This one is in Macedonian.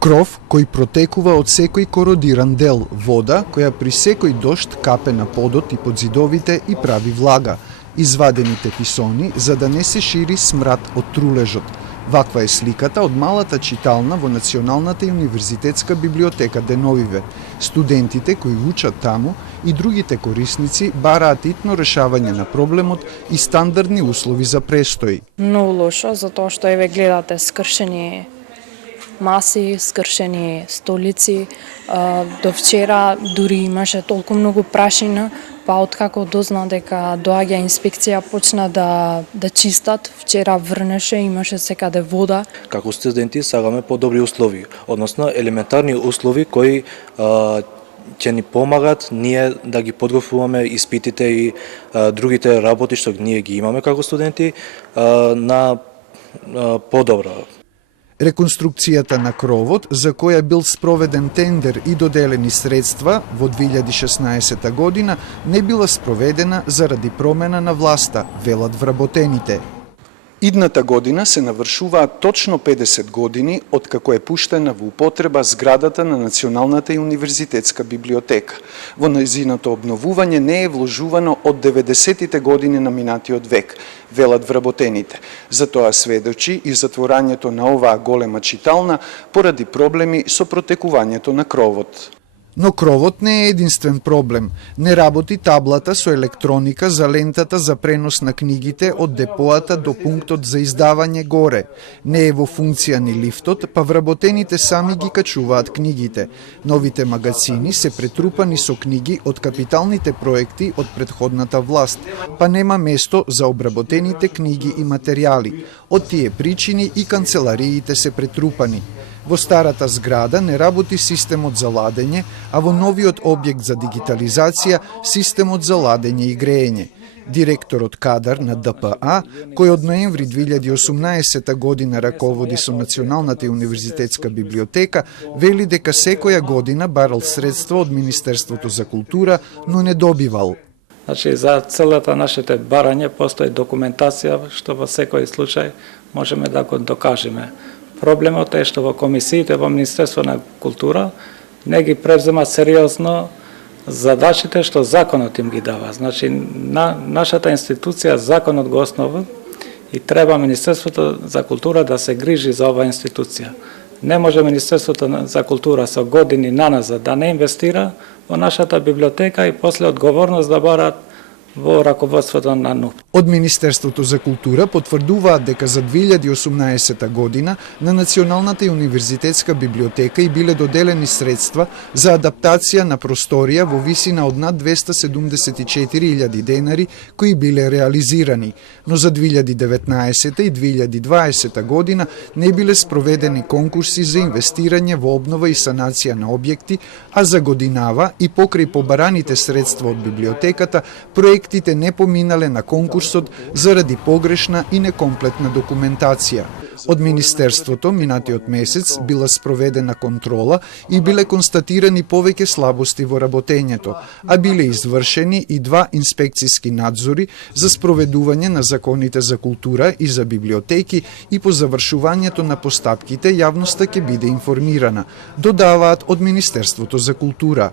Кров кој протекува од секој кородиран дел, вода која при секој дожд капе на подот и подзидовите и прави влага, извадените писони за да не се шири смрад од трулежот. Ваква е сликата од малата читална во Националната и универзитетска библиотека Деновиве. Студентите кои учат таму и другите корисници бараат итно решавање на проблемот и стандардни услови за престој. Многу лошо, затоа што еве гледате скршени маси, скршени столици. До вчера дури имаше толку многу прашина, па откако дозна дека доаѓа инспекција почна да чистат. Вчера врнеше, имаше секаде вода. Како студенти сакаме подобри услови, односно елементарни услови кои ќе ни помагат ние да ги подготвуваме испитите и другите работи што ние ги имаме како студенти на подобро. Реконструкцијата на кровот, за која бил спроведен тендер и доделени средства во 2016 година, не била спроведена заради промена на власта, велат вработените. Идната година се навршуваат точно 50 години од како е пуштена во употреба зградата на Националната и универзитетска библиотека. Во нејзиното обновување не е вложувано од 90-тите години на минатиот век, велат вработените. Затоа сведочи и затворањето на оваа голема читална поради проблеми со протекувањето на кровот. Но кровот не е единствен проблем. Не работи таблата со електроника за лентата за пренос на книгите од депоата до пунктот за издавање горе. Не е во функција ни лифтот, па вработените сами ги качуваат книгите. Новите магазини се претрупани со книги од капиталните проекти од претходната власт, па нема место за обработените книги и материјали. Од тие причини и канцелариите се претрупани. Во старата зграда не работи системот за ладење, а во новиот објект за дигитализација системот за ладење и греење. Директорот кадар на ДПА, кој од ноември 2018 година раководи со Националната и универзитетска библиотека, вели дека секоја година барал средства од Министерството за култура, но не добивал. Значи, за целата нашите барање постои документација, што во секој случај можеме да го докажеме. Проблемот е што во комисиите во Министерство на култура не ги превземат сериозно задачите што законот им ги дава. Значи, нашата институција законот го основа и треба Министерството за култура да се грижи за оваа институција. Не може Министерството за култура со години наназад да не инвестира во нашата библиотека и после одговорност да барат во раководството на НУП. Од Министерството за култура потврдуваат дека за 2018 година на Националната и универзитетска библиотека и биле доделени средства за адаптација на просторија во висина од над 274.000 денари кои биле реализирани, но за 2019 и 2020 година не биле спроведени конкурси за инвестирање во обнова и санација на објекти, а за годинава и покрај побараните средства од библиотеката, проектите не поминале на конкурсот заради погрешна и некомплетна документација. Од Министерството минатиот месец била спроведена контрола и биле констатирани повеќе слабости во работењето, а биле извршени и 2 инспекциски надзори за спроведување на законите за култура и за библиотеки и по завршувањето на постапките јавноста ќе биде информирана, додаваат од Министерството за култура.